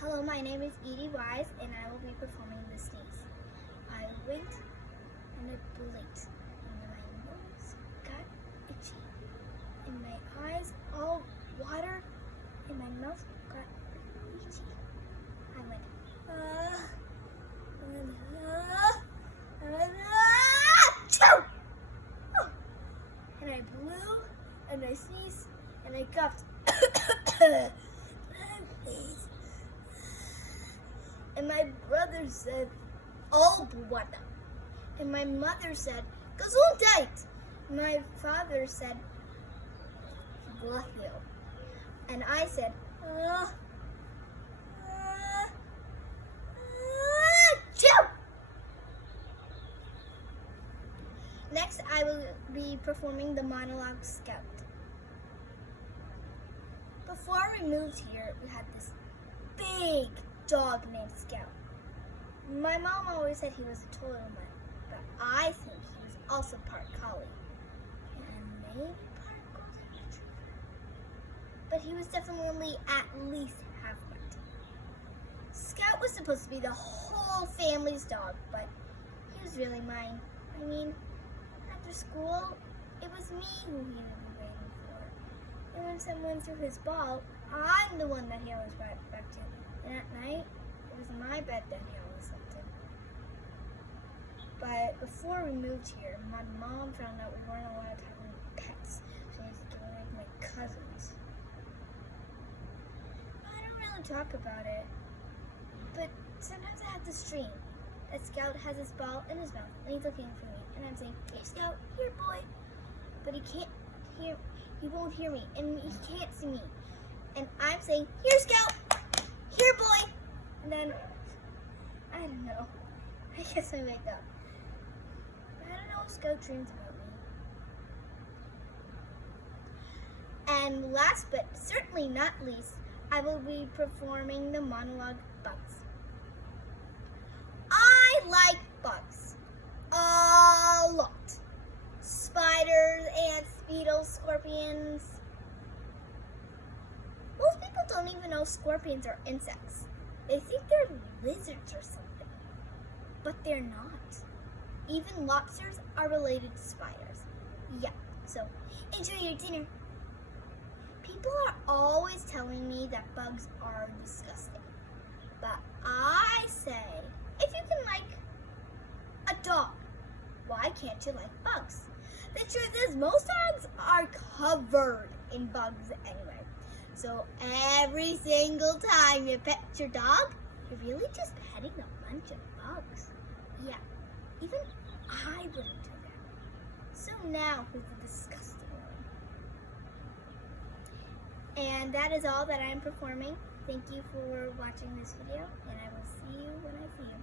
Hello, my name is Edie Wise, and I will be performing the sneeze. I winked and I blinked, and my nose got itchy, and my eyes all watered, and my mouth got itchy. I went, achoo! And I blew, and I sneezed, and I coughed. And my brother said, "Oh, what?" And my mother said, "Gesundheit." My father said, "Bless you." And I said, achoo! Next, I will be performing the monologue Scout. Before we moved here, we had this big dog named Scout. My mom always said he was a total mutt, but I think he was also part collie and maybe part golden retriever. But he was definitely at least half mutt. Scout was supposed to be the whole family's dog, but he was really mine. I mean, after school, it was me who he would be waiting for. And when someone threw his ball, I'm the one that he always brought back to. And at night, it was my bed that he always slept in. But before we moved here, my mom found out we weren't allowed to have any pets. So we used to give away to my cousins. I don't really talk about it, but sometimes I have this dream that Scout has his ball in his mouth and he's looking for me. And I'm saying, "Here, Scout, here, boy." But he won't hear me, and he can't see me. And I'm saying, "Here, Scout, here, boy." And then, I don't know. I guess I wake up. I don't know if Scout dreams about me. And last but certainly not least, I will be performing the monologue Bugs. I like bugs a lot. Spiders, ants, beetles, scorpions. Most people don't even know scorpions are insects. They think they're lizards or something, but they're not. Even lobsters are related to spiders. Yeah, so enjoy your dinner. People are always telling me that bugs are disgusting, but I say, if you can like a dog, why can't you like bugs? The truth is, most dogs are covered in bugs anyway. So every single time you pet your dog, you're really just petting a bunch of bugs. Yeah, even I wouldn't do that. So now, who's the disgusting one? And that is all that I'm performing. Thank you for watching this video, and I will see you when I see you.